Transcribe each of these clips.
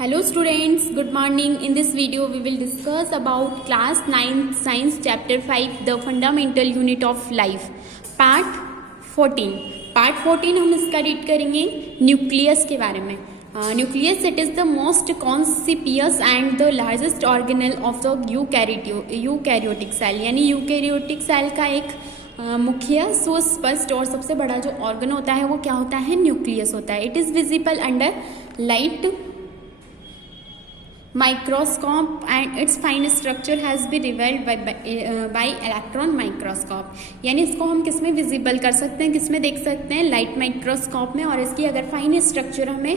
Hello students, good morning. In this video we will discuss about class 9 science chapter 5 the fundamental unit of life part 14. Part 14 हम इसका read करेंगे nucleus के बारे में. Nucleus it is the most conspicuous and the largest organelle of the eukaryotic cell. यानी eukaryotic cell का एक मुख्य सुस्पष्ट और सबसे बड़ा जो ऑर्गन होता है वो क्या होता है, न्यूक्लियस होता है. It is visible under light microscope and its fine structure has been revealed by electron microscope. यानी इसको हम किस में विजिबल कर सकते हैं, किस में देख सकते हैं, लाइट माइक्रोस्कोप में. और इसकी अगर फाइन स्ट्रक्चर हमें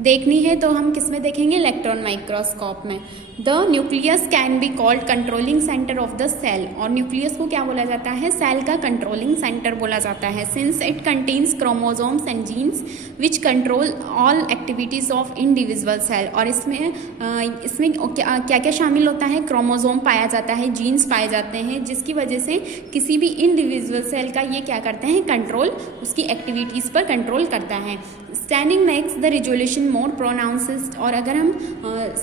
देखनी है तो हम किस में देखेंगे, इलेक्ट्रॉन माइक्रोस्कोप में. The nucleus can be called controlling centre of the cell. और न्यूक्लियस को क्या बोला जाता है, सेल का कंट्रोलिंग सेंटर बोला जाता है. Since it contains chromosomes and genes which control all activities of individual cell. और इसमें क्या क्या शामिल होता है, क्रोमोसोम पाया जाता है, जीन्स पाए जाते हैं, जिसकी वजह से किसी भी इंडिविजुअल सेल का ये क्या करते हैं, कंट्रोल, उसकी एक्टिविटीज़ पर कंट्रोल करता है. Standing makes the resolution more pronounced. और अगर हम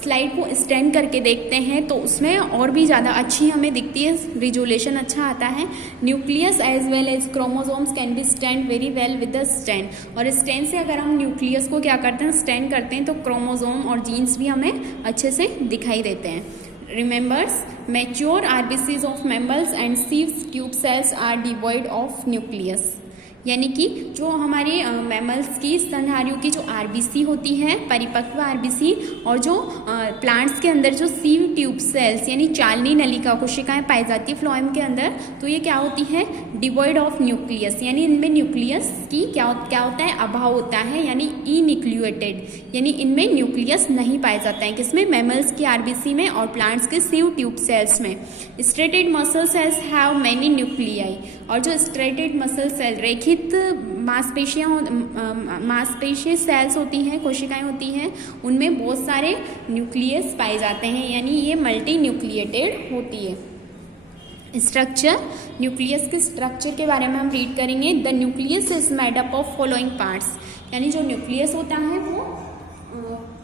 स्लाइड को स्टैंड करके देखते हैं तो उसमें और भी ज़्यादा अच्छी हमें दिखती है, रिजोल्यूशन अच्छा आता है. Nucleus as well as chromosomes can be stand very well with the stand. और स्टैंड से अगर हम न्यूक्लियस को क्या करते हैं, स्टैंड करते हैं, तो क्रोमोसोम और जीन्स भी हमें अच्छे से दिखाई देते हैं. Remembers mature RBCs of mammals and sieves tube cells are devoid of nucleus. यानी कि जो हमारे मैमल्स की स्तनधारियों की जो आरबीसी होती है, परिपक्व आरबीसी, और जो प्लांट्स के अंदर जो सीव ट्यूब सेल्स यानी चालनी नलिका कोशिकाएं पाई जाती है फ्लोएम के अंदर, तो ये क्या होती है, डिवॉइड ऑफ न्यूक्लियस. यानी इनमें न्यूक्लियस की क्या होता है, अभाव होता है, यानी इन्यूक्लिएटेड. यानी इनमें न्यूक्लियस नहीं पाया जाता है. किसमें, मैमल्स की आरबीसी में और प्लांट्स के सीव ट्यूब सेल्स में. Striated muscle cells have many nuclei. और जो स्ट्रेटेड मसल सेल, रेखित मांसपेशीय सेल्स होती हैं, कोशिकाएं होती हैं, उनमें बहुत सारे न्यूक्लियस पाए जाते हैं. यानी ये मल्टी न्यूक्लिएटेड होती है. स्ट्रक्चर, न्यूक्लियस के स्ट्रक्चर के बारे में हम रीड करेंगे. The nucleus is made up of following parts. यानी जो न्यूक्लियस होता है वो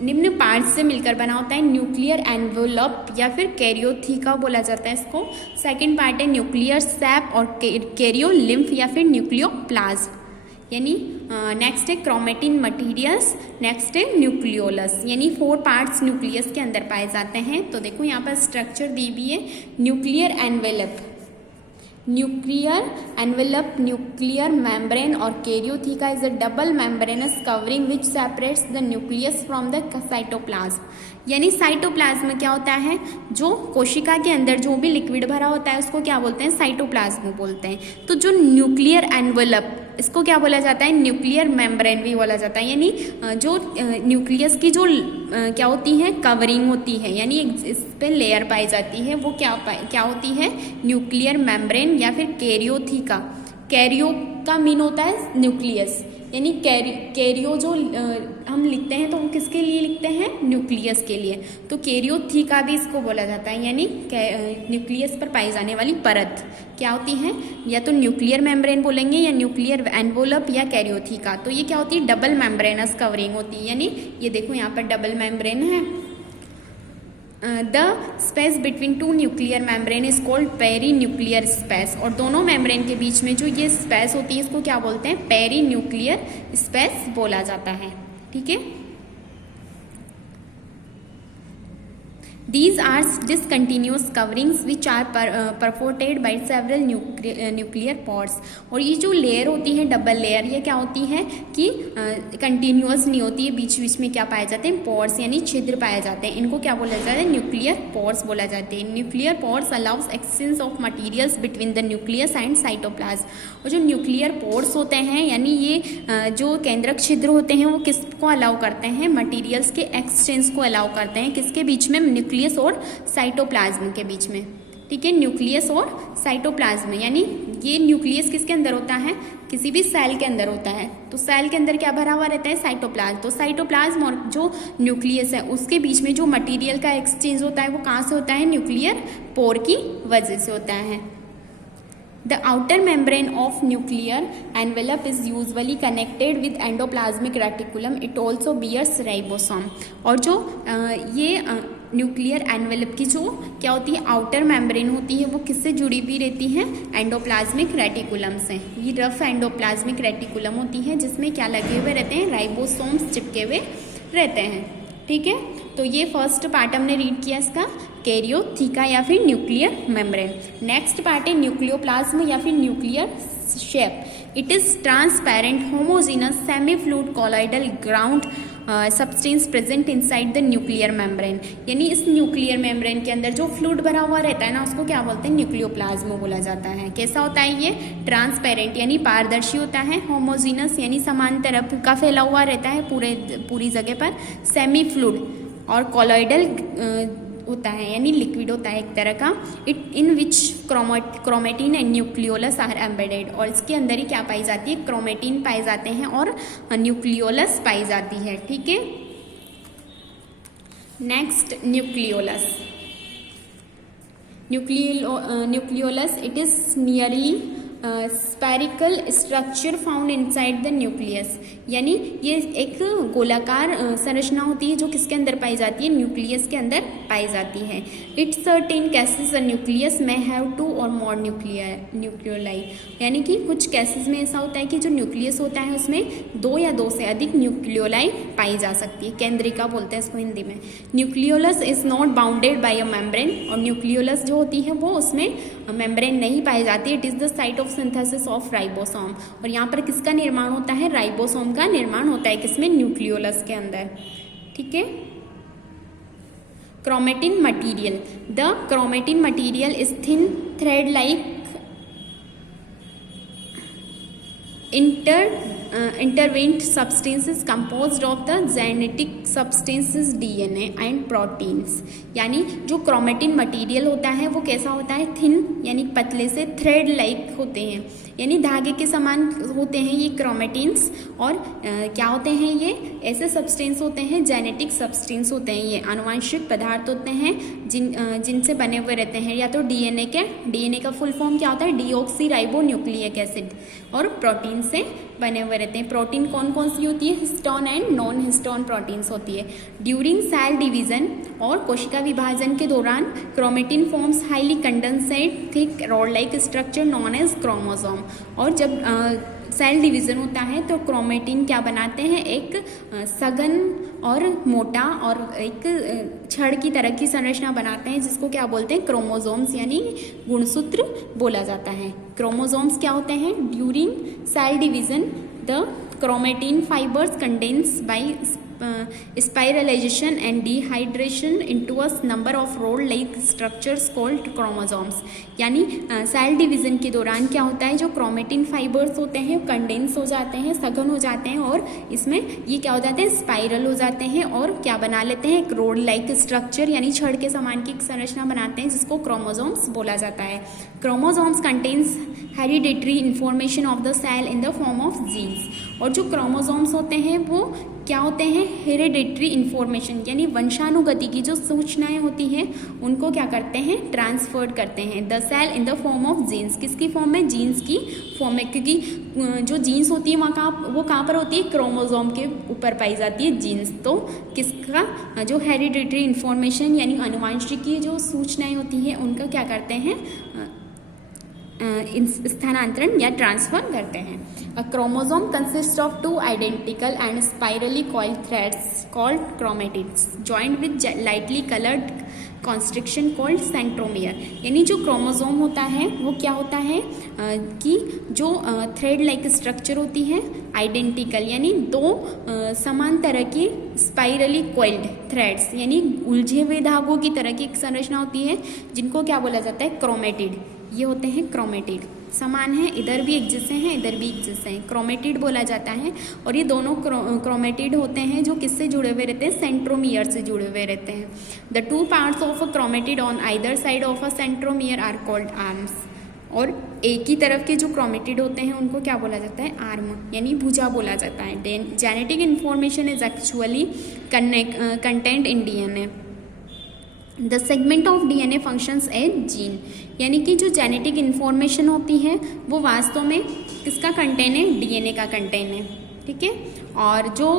निम्न पार्ट्स से मिलकर बना होता है. न्यूक्लियर एनवेलप या फिर कैरियोथीका बोला जाता है इसको. सेकंड पार्ट है न्यूक्लियर सैप और कैरियो लिम्फ या फिर न्यूक्लियोप्लाज्म. यानी नेक्स्ट है क्रोमेटिन मटीरियल्स, नेक्स्ट है न्यूक्लियोलस. यानी 4 पार्ट्स न्यूक्लियस के अंदर पाए जाते हैं. तो देखो यहाँ पर स्ट्रक्चर दी हुई है. न्यूक्लियर एनवेलप, न्यूक्लियर मेम्ब्रेन और karyotheca is a double membranous covering which separates the nucleus from the cytoplasm. यानी साइटोप्लाज्म में क्या होता है, जो कोशिका के अंदर जो भी लिक्विड भरा होता है उसको क्या बोलते हैं, साइटोप्लाज्म बोलते हैं. तो जो न्यूक्लियर एनवेलप, इसको क्या बोला जाता है, न्यूक्लियर मेम्ब्रेन भी बोला जाता है. यानी जो न्यूक्लियस की जो क्या होती है, कवरिंग होती है, यानी इस पे लेयर पाई जाती है, वो क्या होती है, न्यूक्लियर मेम्ब्रेन या फिर कैरियोथीका. कैरियो का मीन होता है न्यूक्लियस. यानी कैरियो जो हम लिखते हैं तो वो किसके लिए लिखते हैं, न्यूक्लियस के लिए. तो कैरियोथीका भी इसको बोला जाता है. यानी न्यूक्लियस पर पाई जाने वाली परत क्या होती है, या तो न्यूक्लियर मेम्ब्रेन बोलेंगे या न्यूक्लियर एनवेलप या कैरियोथीका. तो ये क्या होती है, डबल मेम्ब्रेनस कवरिंग होती है. यानी ये देखो यहाँ पर डबल मेम्ब्रेन है. The space between 2 nuclear membrane is called perinuclear space. और दोनों मेम्ब्रेन के बीच में जो ये स्पेस होती है इसको क्या बोलते हैं, पेरी न्यूक्लियर स्पेस बोला जाता है. ठीक है. These are discontinuous coverings which are perforated by several nuclear pods. और ये जो लेयर होती है, डबल लेयर, ये क्या होती है कि कंटिन्यूअस नहीं होती है, बीच बीच में क्या पाए जाते हैं, पोर्स यानी छिद्र पाए जाते हैं. इनको क्या बोला जाता है, न्यूक्लियर पोर्स बोला जाते हैं. Nuclear pores allow us exchange of materials between the nucleus and cytoplasm. और जो न्यूक्लियर पोर्स होते हैं, यानी ये जो केंद्रक छिद्र होते हैं, वो किसको अलाउ करते हैं, मटीरियल्स के एक्सचेंज को अलाउ करते हैं. किसके बीच में, न्यूक्लियस और साइटोप्लाज्म के बीच में. ठीक है, न्यूक्लियस और साइटोप्लाज्म. यानी ये न्यूक्लियस किसके अंदर होता है, किसी भी सेल के अंदर होता है. तो सेल के अंदर क्या भरा हुआ रहता है, साइटोप्लाज्म. तो साइटोप्लाज्म और जो न्यूक्लियस है उसके बीच में जो मटेरियल का एक्सचेंज होता है वो कहाँ से होता है, न्यूक्लियर पोर की वजह से होता है. The outer membrane of nuclear envelope is usually connected with endoplasmic reticulum. It also bears ribosome. और जो ये न्यूक्लियर एनवेलप की जो क्या होती है आउटर मेम्ब्रेन होती है वो किससे जुड़ी हुई रहती है? एंडोप्लाज्मिक रेटिकुलम से। ये रफ एंडोप्लाज्मिक रेटिकुलम होती है जिसमें क्या लगे हुए रहते हैं? राइबोसोम्स चिपके हुए रहते हैं। ठीक है, तो ये फर्स्ट पार्ट हमने रीड किया इसका, कैरियोथीका या फिर न्यूक्लियर मेम्ब्रेन। नेक्स्ट पार्ट है न्यूक्लियोप्लाज्म या फिर nuclear shape. It is transparent homogeneous semi fluid colloidal ground substance present inside the nuclear membrane. यानी इस न्यूक्लियर मेम्ब्रेन के अंदर जो फ्लूइड भरा हुआ रहता है ना उसको क्या बोलते हैं? न्यूक्लियोप्लाज्म बोला जाता है। कैसा होता है ये? ट्रांसपेरेंट यानी पारदर्शी होता है, होमोजीनस यानी समान तरफ का फैला हुआ रहता है पूरी जगह पर, सेमी फ्लूइड और कॉलॉइडल होता है यानी लिक्विड होता है एक तरह का। It in which chromatin and nucleolus are embedded. और इसके अंदर ही क्या पाई जाती है? क्रोमेटिन पाए जाते हैं और न्यूक्लियोलस पाई जाती है। ठीक है, next nucleolus. Nucleolus it is nearly spherical structure found inside the nucleus. यानी ये एक गोलाकार संरचना होती है जो किसके अंदर पाई जाती है? न्यूक्लियस के अंदर पाई जाती है। It certain cases the nucleus में हैव 2 और मोर न्यूक्लियोलाई। यानी कि कुछ केसेस में ऐसा होता है कि जो न्यूक्लियस होता है उसमें 2 या 2 से अधिक न्यूक्लियोलाई पाई जा सकती है। केंद्रिका बोलते हैं इसको हिंदी में। Nucleolus is not bounded by a membrane. और न्यूक्लियोलस जो होती है वो उसमें मेम्ब्रेन नहीं पाई जाती। It is the site of synthesis of ribosome. और यहाँ पर किसका निर्माण होता है? राइबोसोम का निर्माण होता है किसमें? न्यूक्लियोलस के अंदर। ठीक है, chromatin material. The chromatin material is thin thread like intervened substances composed of the genetic substances DNA and proteins। यानी जो क्रोमेटिन मटेरियल होता है वो कैसा होता है? थिन यानी पतले से, थ्रेड लाइक होते हैं यानी धागे के समान होते हैं ये क्रोमेटिन्स। और क्या होते हैं? ये ऐसे सब्सटेंस होते हैं, जेनेटिक सब्सटेंस होते हैं, ये आनुवंशिक पदार्थ होते हैं जिनसे बने हुए रहते हैं या तो डीएनए का फुल फॉर्म क्या होता है? Deoxy ribo nucleic acid. और प्रोटीन से बने हुए रहते हैं। प्रोटीन कौन कौन सी होती है? Histone and non histone proteins होती है। ड्यूरिंग सेल डिवीजन और कोशिका विभाजन के दौरान chromatin forms highly condensed thick rod like structure known as chromosome. और जब सेल डिवीजन होता है तो क्रोमेटिन क्या बनाते हैं? एक सघन और मोटा और एक छड़ की तरह की संरचना बनाते हैं जिसको क्या बोलते हैं? क्रोमोसोम्स यानी गुणसूत्र बोला जाता है। क्रोमोसोम्स क्या होते हैं? During cell division the chromatin fibres condense by spiralization and dehydration into a number of rod like structures called chromosomes. यानी सेल डिवीजन के दौरान क्या होता है? जो क्रोमेटिन फाइबर्स होते हैं कंडेंस हो जाते हैं, सघन हो जाते हैं और इसमें ये क्या हो जाते हैं? स्पाइरल हो जाते हैं और क्या बना लेते हैं? एक रोड लाइक स्ट्रक्चर यानी छड़ के समान की एक संरचना बनाते हैं जिसको क्रोमोसोम्स बोला जाता है। Chromosomes contains hereditary information of the cell in the form of genes. और जो क्रोमोसोम्स होते हैं वो क्या होते हैं? हेरिडिटरी इंफॉर्मेशन यानी वंशानुगति की जो सूचनाएं होती हैं उनको क्या करते हैं? ट्रांसफर्ड करते हैं। The cell in the form of genes. किसकी फॉर्म में? जीन्स की फॉर्म में, क्योंकि जो जीन्स होती है वो कहाँ पर होती है? क्रोमोसोम के ऊपर पाई जाती है जीन्स। तो किसका जो हेरिडिटरी इंफॉर्मेशन यानी आनुवंशिकी जो सूचनाएं होती हैं उनका क्या करते हैं? स्थानांतरण या ट्रांसफर करते हैं। A chromosome consist of 2 identical and spirally coiled threads called chromatids joined with lightly coloured constriction called centromere. यानी जो क्रोमोसोम होता है वो क्या होता है कि जो थ्रेड लाइक स्ट्रक्चर होती है आइडेंटिकल यानी 2 समान तरह की स्पाइरली कॉइल्ड थ्रेड्स यानी उलझे हुए धागों की तरह की एक संरचना होती है जिनको क्या बोला जाता है? क्रोमेटिड। ये होते हैं क्रोमेटिड, समान है, इधर भी एक जैसे हैं इधर भी एक जैसे हैं, क्रोमेटिड बोला जाता है। और ये दोनों क्रोमेटिड होते हैं जो किससे जुड़े हुए रहते हैं? सेंट्रोमियर से जुड़े हुए रहते हैं। The 2 parts of a chromatid on either side of a centromere are called arms. और एक ही तरफ के जो क्रोमेटिड होते हैं उनको क्या बोला जाता है? आर्म यानी भुजा बोला जाता है। Genetic information is actually content in DNA the segment of DNA functions as gene, यानी कि जो जेनेटिक इन्फॉर्मेशन होती है वो वास्तव में किसका कंटेन है, डीएनए का कंटेन है, ठीक है। और जो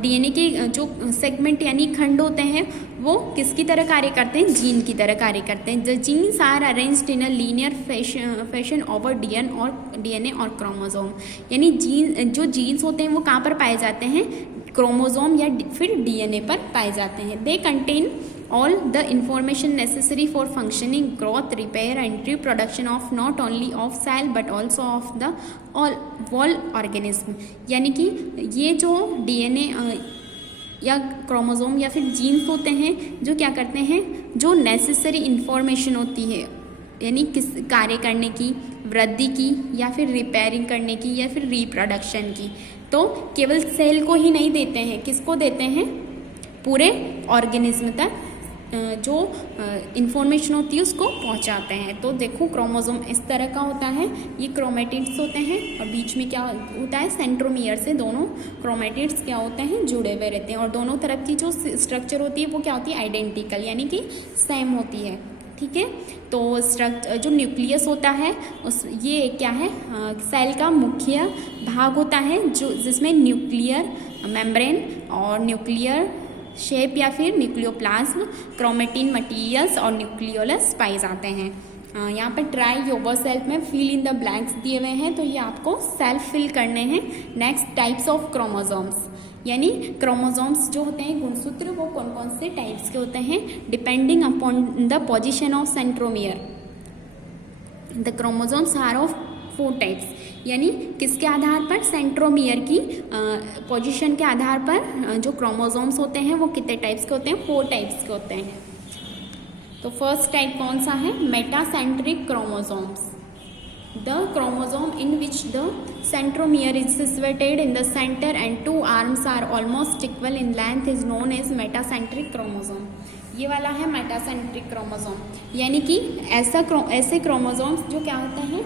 डीएनए के जो सेगमेंट यानी खंड होते हैं वो किसकी तरह कार्य करते हैं, जीन की तरह कार्य करते हैं। The genes are arranged in a linear fashion over DNA और क्रोमोसोम, यानी जो जीन्स होते हैं वो कहाँ पर पाए जाते हैं, क्रोमोसोम या फिर डीएनए पर पाए जाते हैं। They contain all the information necessary for functioning, growth, repair and reproduction of not only of cell but also of the whole organism, यानी कि ये जो डीएनए या क्रोमोसोम या फिर जीन्स होते हैं जो क्या करते हैं, जो नेसेसरी इंफॉर्मेशन होती है यानी किस कार्य करने की, वृद्धि की या फिर रिपेयरिंग करने की या फिर रिप्रोडक्शन की, तो केवल सेल को ही नहीं देते हैं, किसको देते हैं, पूरे ऑर्गेनिज्म तक जो इंफॉर्मेशन होती है उसको पहुंचाते हैं। तो देखो क्रोमोसोम इस तरह का होता है, ये क्रोमेटिड्स होते हैं और बीच में क्या होता है, सेंट्रोमियर से दोनों क्रोमेटिड्स क्या होते हैं, जुड़े हुए रहते हैं और दोनों तरफ की जो स्ट्रक्चर होती है वो क्या होती है, आइडेंटिकल यानी कि सेम होती है, ठीक है। तो जो न्यूक्लियस होता है ये क्या है, सेल का मुख्य भाग होता है जो जिसमें न्यूक्लियर मेम्ब्रेन और न्यूक्लियर शेप या फिर न्यूक्लियोप्लाज्म, क्रोमेटिन मटीरियल्स और न्यूक्लियोलस पाए जाते हैं। यहाँ पर ट्राई योर सेल्फ में फिल इन द ब्लैंक्स दिए हुए हैं, तो ये आपको सेल्फ फिल करने हैं। नेक्स्ट, टाइप्स ऑफ क्रोमोसोम्स, यानी क्रोमोसोम्स जो होते हैं गुणसूत्र वो कौन कौन से टाइप्स के होते हैं, depending upon the position of centromere the chromosomes are of 4 types, यानी किसके आधार पर, सेंट्रोमियर की पोजीशन के आधार पर जो क्रोमोसोम्स होते हैं वो कितने टाइप्स के होते हैं, 4 टाइप्स के होते हैं। तो फर्स्ट टाइप कौन सा है, metacentric chromosomes, the chromosome in which the centromere is situated in the centre and 2 arms are almost equal in length is known as metacentric chromosome. ये वाला है मेटासेंट्रिक क्रोमोसोम, यानी कि ऐसे क्रोमोसोम्स जो क्या होते हैं,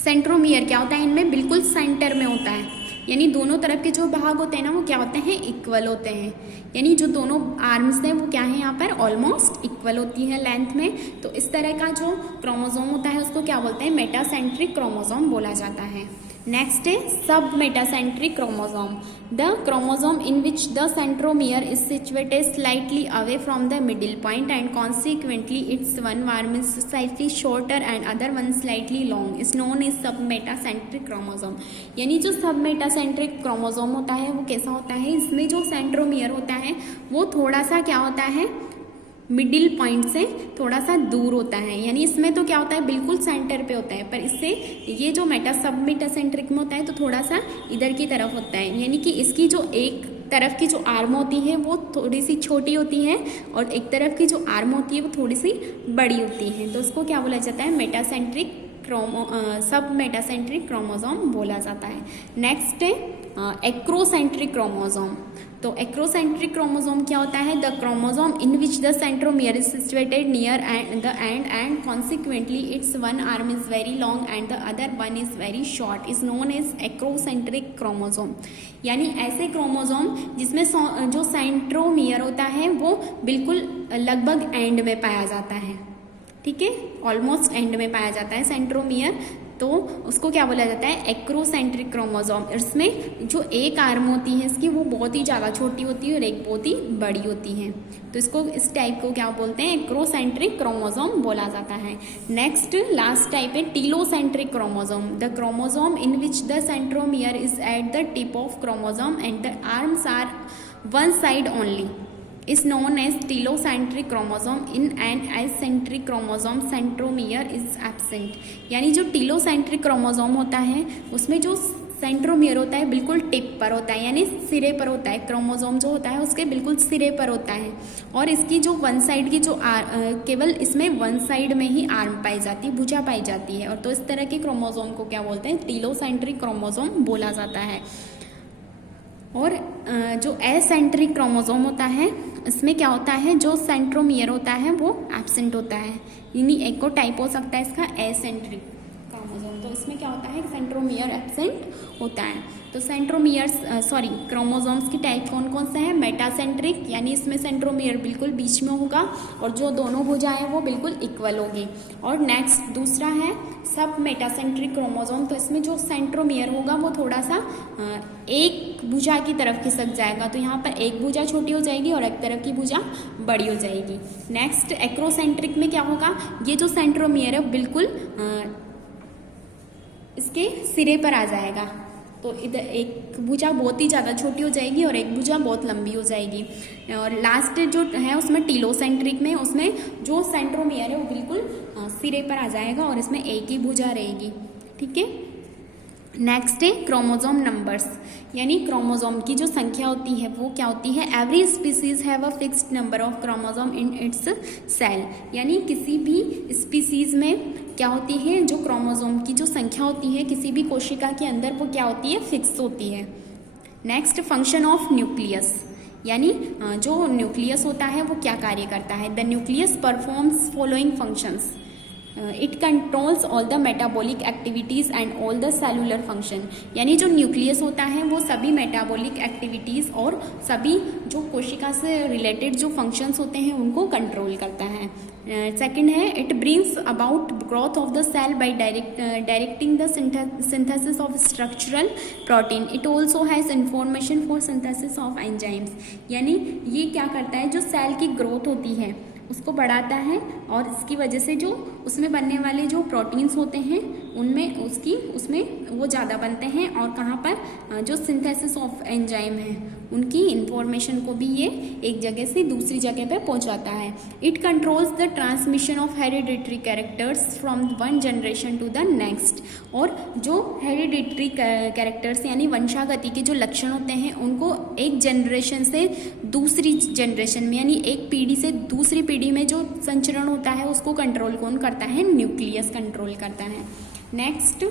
सेंट्रोमियर क्या होता है, इनमें बिल्कुल सेंटर में होता है, यानी दोनों तरफ के जो भाग होते हैं ना वो क्या होते हैं, इक्वल होते हैं, यानी जो दोनों आर्म्स हैं वो क्या है यहाँ पर ऑलमोस्ट इक्वल होती है लेंथ में। तो इस तरह का जो क्रोमोसोम होता है उसको क्या बोलते हैं, मेटासेंट्रिक क्रोमोसोम बोला जाता है। नेक्स्ट है सब metacentric chromosome, the chromosome in which the centromere is situated slightly away from the middle point and consequently its one arm is slightly shorter and other one slightly long is known is सब metacentric chromosome. यानी जो सब metacentric chromosome होता है वो कैसा होता है, इसमें जो सेंट्रोमियर होता है वो थोड़ा सा क्या होता है, मिडिल पॉइंट से थोड़ा सा दूर होता है, यानी इसमें तो क्या होता है बिल्कुल सेंटर पे होता है, पर इससे ये जो सब मेटासेंट्रिक में होता है तो थोड़ा सा इधर की तरफ होता है, यानी कि इसकी जो एक तरफ की जो आर्म होती है वो थोड़ी सी छोटी होती है और एक तरफ की जो आर्म होती है वो थोड़ी सी बड़ी होती है, तो उसको क्या बोला जाता है, मेटासेंट्रिक सब मेटासेंट्रिक क्रोमोसोम बोला जाता है। नेक्स्ट है एक्रोसेंट्रिक क्रोमोसोम। तो एक्रोसेंट्रिक क्रोमोसोम क्या होता है, the chromosome in which the centromere is situated near the end and consequently its one arm is very long and the other one is very short is known as acrocentric chromosome. यानी ऐसे chromosome जिसमें जो centromere होता है वो बिल्कुल लगभग and में पाया जाता है, ठीक है, ऑलमोस्ट एंड में पाया जाता है सेंट्रोमियर, तो उसको क्या बोला जाता है, एक्रोसेंट्रिक क्रोमोसोम। इसमें जो एक आर्म होती है इसकी वो बहुत ही ज़्यादा छोटी होती है और एक बहुत ही बड़ी होती है, तो इसको इस टाइप को क्या बोलते हैं, एक्रोसेंट्रिक क्रोमोसोम बोला जाता है। नेक्स्ट लास्ट टाइप है telocentric chromosome, the chromosome in which the centromere is at the tip of chromosome and the arms are one side only is known as telocentric chromosome. In an acentric chromosome centromere is absent। यानी जो telocentric chromosome होता है उसमें जो centromere होता है बिल्कुल tip पर होता है, यानी सिरे पर होता है, क्रोमोसोम जो होता है उसके बिल्कुल सिरे पर होता है, और इसकी जो वन साइड की जो केवल इसमें वन साइड में ही आर्म पाई जाती है, भुजा पाई जाती है, और तो इस तरह के क्रोमोसोम को क्या बोलते हैं, टीलोसेंट्रिक क्रोमोसोम बोला जाता है। और जो एसेंट्रिक क्रोमोसोम होता है इसमें क्या होता है, जो सेंट्रोमियर होता है वो एब्सेंट होता है, यानी एक को टाइप हो सकता है इसका एसेंट्रिक क्रोमोसोम। तो इसमें क्या होता है, सेंट्रोमियर एब्सेंट होता है। तो सेंट्रोमियर्स क्रोमोसोम्स की टाइप कौन कौन सा है, मेटासेंट्रिक यानी इसमें सेंट्रोमियर बिल्कुल बीच में होगा और जो दोनों भुजाएं वो बिल्कुल इक्वल होगी। और नेक्स्ट दूसरा है सब मेटासेंट्रिक क्रोमोसोम, तो इसमें जो सेंट्रोमियर होगा वो थोड़ा सा एक भुजा की तरफ खिसक जाएगा, तो यहाँ पर एक भुजा छोटी हो जाएगी और एक तरफ की भुजा बड़ी हो जाएगी। नेक्स्ट एक्रोसेंट्रिक में क्या होगा, ये जो सेंट्रोमियर है बिल्कुल इसके सिरे पर आ जाएगा, तो इधर एक भुजा बहुत ही ज़्यादा छोटी हो जाएगी और एक भुजा बहुत लंबी हो जाएगी। और लास्ट जो है उसमें टीलोसेंट्रिक में, उसमें जो सेंट्रोमियर है वो बिल्कुल सिरे पर आ जाएगा और इसमें एक ही भुजा रहेगी। ठीक है, नेक्स्ट है क्रोमोसोम नंबर्स, यानी क्रोमोसोम की जो संख्या होती है वो क्या होती है, every species have a fixed number of chromosome in its cell, यानी किसी भी स्पीसीज में क्या होती है, जो क्रोमोसोम की जो संख्या होती है किसी भी कोशिका के अंदर वो क्या होती है, फिक्स होती है। नेक्स्ट फंक्शन ऑफ न्यूक्लियस, यानी जो न्यूक्लियस होता है वो क्या कार्य करता है, the nucleus performs following functions, it controls all the metabolic activities and all the cellular function, यानी जो न्यूक्लियस होता है वो सभी मेटाबॉलिक एक्टिविटीज़ और सभी जो कोशिका से रिलेटेड जो फंक्शंस होते हैं उनको कंट्रोल करता है। सेकंड है it brings about growth of the cell by directing the synthesis of structural protein, it also has information for synthesis of enzymes, यानी ये क्या करता है, जो सेल की ग्रोथ होती है उसको बढ़ाता है और इसकी वजह से जो उसमें बनने वाले जो प्रोटीन्स होते हैं उसमें वो ज़्यादा बनते हैं, और कहाँ पर जो सिंथेसिस ऑफ एंजाइम है उनकी इंफॉर्मेशन को भी ये एक जगह से दूसरी जगह पे पहुंचाता है। It controls the transmission of hereditary characters from one generation to the next, और जो हेरिडिटरी कैरेक्टर्स यानी वंशागति के जो लक्षण होते हैं उनको एक जनरेशन से दूसरी जनरेशन में यानी एक पीढ़ी से दूसरी पीढ़ी में जो संचरण होता है उसको कंट्रोल कौन करता है, न्यूक्लियस कंट्रोल करता है। Next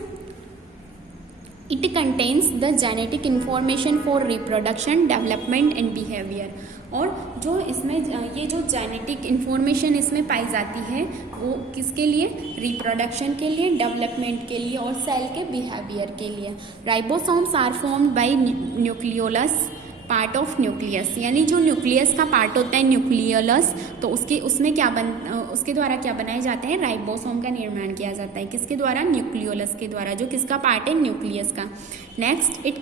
it contains the genetic information for reproduction, development and behaviour, और जो इसमें ये जो जेनेटिक इंफॉर्मेशन इसमें पाई जाती है वो किसके लिए, रिप्रोडक्शन के लिए, डेवलपमेंट के लिए और सेल के बिहेवियर के लिए। Ribosomes are formed by nucleolus part of nucleus, यानी जो न्यूक्लियस का पार्ट होता है न्यूक्लियोलस, तो उसके द्वारा क्या बनाए जाते हैं, राइबोसोम का निर्माण किया जाता है, किसके द्वारा, न्यूक्लियोलस के द्वारा, जो किसका पार्ट है, न्यूक्लियस का। Next it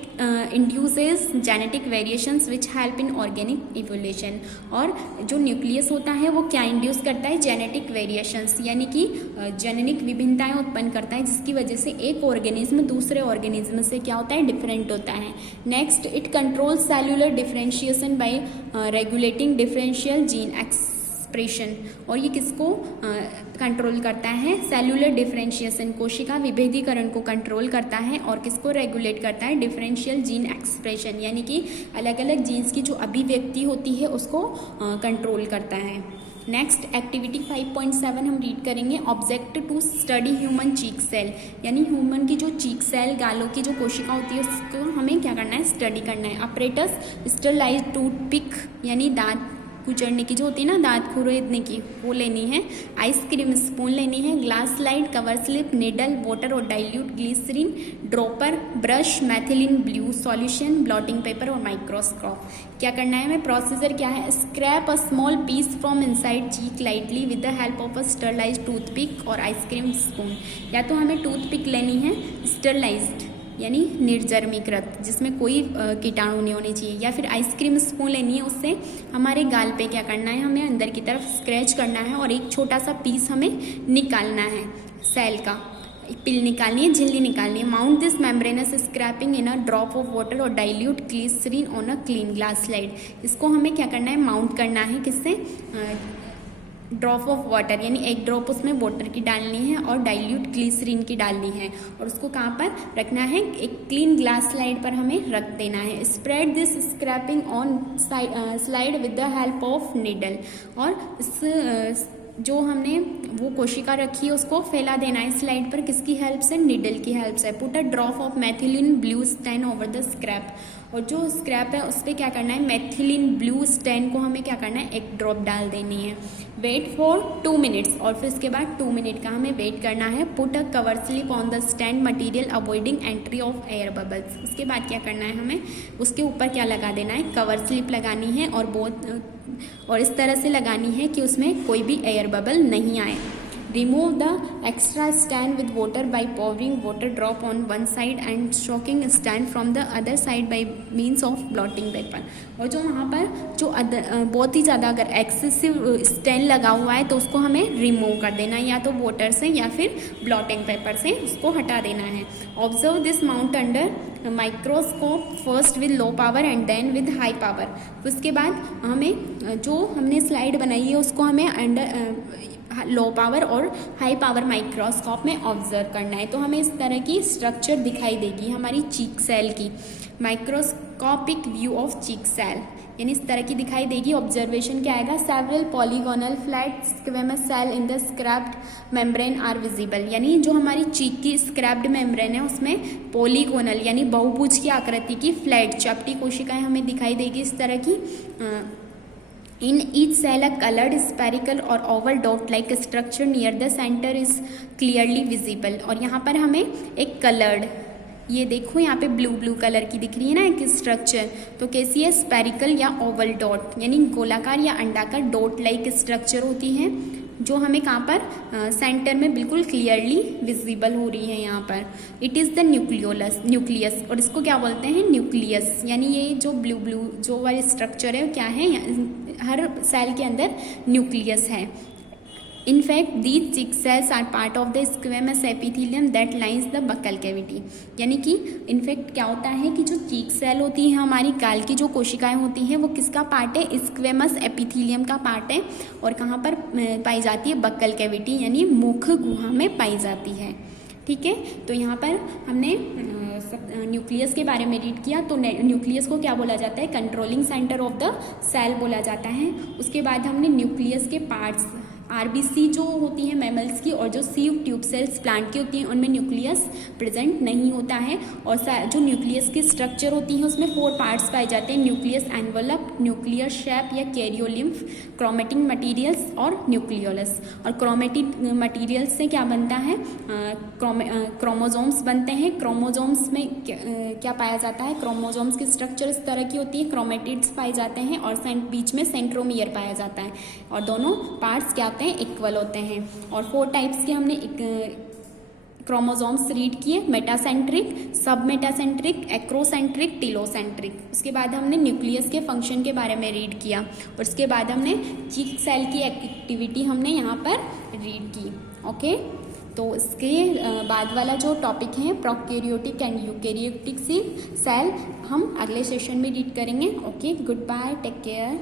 induces genetic variations which help in organic evolution, और जो न्यूक्लियस होता है वो क्या इंड्यूस करता है, जेनेटिक वेरिएशंस, यानी कि जेनेटिक विभिन्नताएं उत्पन्न करता है जिसकी वजह से एक ऑर्गेनिज्म दूसरे ऑर्गेनिज्म से क्या होता है, डिफरेंट होता है। Next it control cellular differentiation bye regulating differential gene expression, और ये किसको कंट्रोल करता है, सेलुलर डिफरेंशिएशन, कोशिका विभेदीकरण को कंट्रोल करता है, और किसको रेगुलेट करता है, डिफरेंशियल जीन एक्सप्रेशन, यानी कि अलग अलग जीन्स की जो अभिव्यक्ति होती है उसको कंट्रोल करता है। नेक्स्ट एक्टिविटी 5.7 हम रीड करेंगे, object to study human cheek cell, यानी ह्यूमन की जो चीक सेल, गालों की जो कोशिका होती है उसको हमें क्या करना है, स्टडी करना है। अपरेटस स्टरलाइज टूथपिक, यानी दांत कुचड़ने की जो होती है ना, दांत खुरेदने की, वो लेनी है। आइसक्रीम स्पून लेनी है। Glass slide, cover slip, needle, water और dilute glycerine, dropper, brush, methylene blue solution, blotting paper और माइक्रोस्कोप। क्या करना है हमें, प्रोसीजर क्या है, scrape a small piece from inside cheek lightly with the help of a sterilized toothpick और ice cream spoon. या तो हमें टूथपिक लेनी है स्टरलाइज्ड यानी निर्जर्मीकृत, जिसमें कोई कीटाणु नहीं होने चाहिए, या फिर आइसक्रीम स्पून लेनी है, उससे हमारे गाल पे क्या करना है, हमें अंदर की तरफ स्क्रैच करना है और एक छोटा सा पीस हमें निकालना है, सेल का पिल निकालनी है, झिल्ली निकालनी है। Mount this membranous scraping in a drop of water और dilute glycerine on a clean glass slide. इसको हमें क्या करना है, माउंट करना है, किससे, ड्रॉप ऑफ वाटर, यानी एक ड्रॉप उसमें वाटर की डालनी है और डाइल्यूट ग्लिसरीन की डालनी है, और उसको कहाँ पर रखना है, एक क्लीन ग्लास स्लाइड पर हमें रख देना है। Spread this scraping on slide with the help of needle, और इस जो हमने वो कोशिका रखी है उसको फैला देना है स्लाइड पर, किसकी हेल्प से, नीडल की हेल्प से। Put a drop of मैथिलीन blue stand over the scrap, और जो स्क्रैप है उस पर क्या करना है, मेथिलीन ब्लू स्टैंड को हमें क्या करना है, एक ड्रॉप डाल देनी है। वेट फॉर 2 मिनट्स, और फिर इसके बाद 2 मिनट का हमें वेट करना है। Put a cover slip on the stand material avoiding entry of air bubbles. उसके बाद क्या करना है, हमें उसके ऊपर क्या लगा देना है, कवर स्लिप लगानी है, और इस तरह से लगानी है कि उसमें कोई भी एयर बबल नहीं आए। Remove the extra stand with water by pouring water drop on one side and stroking stand from the other side by means of blotting paper. और जो वहाँ पर जो बहुत ही ज़्यादा अगर एक्सेसिव स्टैंड लगा हुआ है तो उसको हमें रिमूव कर देना है, या तो वाटर से या फिर ब्लॉटिंग पेपर से उसको हटा देना है। Observe this mount under microscope first with low power and then with high power. उसके बाद हमें जो हमने स्लाइड बनाई है उसको हमें अंडर लो पावर और हाई पावर माइक्रोस्कोप में ऑब्जर्व करना है। तो हमें इस तरह की स्ट्रक्चर दिखाई देगी हमारी चीक सेल की, microscopic view of cheek cell, यानी इस तरह की दिखाई देगी। ऑब्जर्वेशन क्या आएगा, several polygonal flat squamous cell in the scraped membrane are visible, यानी जो हमारी चीक की स्क्रैप्ड मेम्ब्रेन है उसमें पॉलीगोनल यानी बहुभुज की आकृति की फ्लैट चपटी कोशिकाएं हमें दिखाई देगी इस तरह की। In each cell, a colored spherical or oval dot-like structure near the center is clearly visible। और यहाँ पर हमें एक colored, ये देखो यहाँ पे ब्लू कलर की दिख रही है ना एक स्ट्रक्चर, तो कैसी है, स्पेरिकल या ओवल डॉट यानी गोलाकार या अंडाकार डॉट लाइक स्ट्रक्चर होती है जो हमें कहाँ पर सेंटर में बिल्कुल क्लियरली विजिबल हो रही है यहाँ पर। इट इज़ द न्यूक्लियस, और इसको क्या बोलते हैं, न्यूक्लियस, यानी ये जो ब्लू जो वाली स्ट्रक्चर है क्या है, हर सेल के अंदर न्यूक्लियस है। In fact, these chick cells are part of the squamous epithelium that lines the buccal cavity। यानी कि इनफैक्ट क्या होता है कि जो चीक सेल होती है हमारी गाल की जो कोशिकाएं होती हैं वो किसका पार्ट है, स्क्वेमस एपिथीलियम का पार्ट है, और कहाँ पर पाई जाती है, बक्कल कैविटी यानी मुख गुहा में पाई जाती है। ठीक है, तो यहाँ पर हमने न्यूक्लियस के बारे में रीड किया। तो न्यूक्लियस को क्या बोला जाता है, controlling centre of the cell बोला जाता है। उसके बाद हमने न्यूक्लियस के पार्ट्स, आरबीसी जो होती है मैमल्स की और जो सीव ट्यूब सेल्स प्लांट की होती हैं उनमें न्यूक्लियस प्रेजेंट नहीं होता है। और जो न्यूक्लियस की स्ट्रक्चर होती है उसमें 4 पार्ट्स पाए जाते हैं, न्यूक्लियस एनवलप, न्यूक्लियर शेप या कैरियोलिम्फ, क्रोमेटिक मटीरियल्स और न्यूक्लियोलस। और क्रोमेटिक मटीरियल्स से क्या बनता है, क्रोमोजोम्स बनते हैं। क्रोमोजोम्स में क्या पाया जाता है, क्रोमोजोम्स की स्ट्रक्चर इस तरह की होती है, क्रोमेटिड्स पाए जाते हैं और बीच में सेंट्रोमियर पाया जाता है, और दोनों पार्ट्स क्या होते हैं, इक्वल होते हैं। और 4 टाइप्स के हमने क्रोमोजोम्स रीड किए, मेटासेंट्रिक, सब मेटासेंट्रिक, एक्रोसेंट्रिक, टीलोसेंट्रिक। उसके बाद हमने न्यूक्लियस के फंक्शन के बारे में रीड किया, और उसके बाद हमने चीक सेल की एक्टिविटी हमने यहाँ पर रीड की। ओके, तो इसके बाद वाला जो टॉपिक है प्रोकैरियोटिक एंड यूकैरियोटिक सेल हम अगले सेशन में रीड करेंगे। Okay, good bye, take care.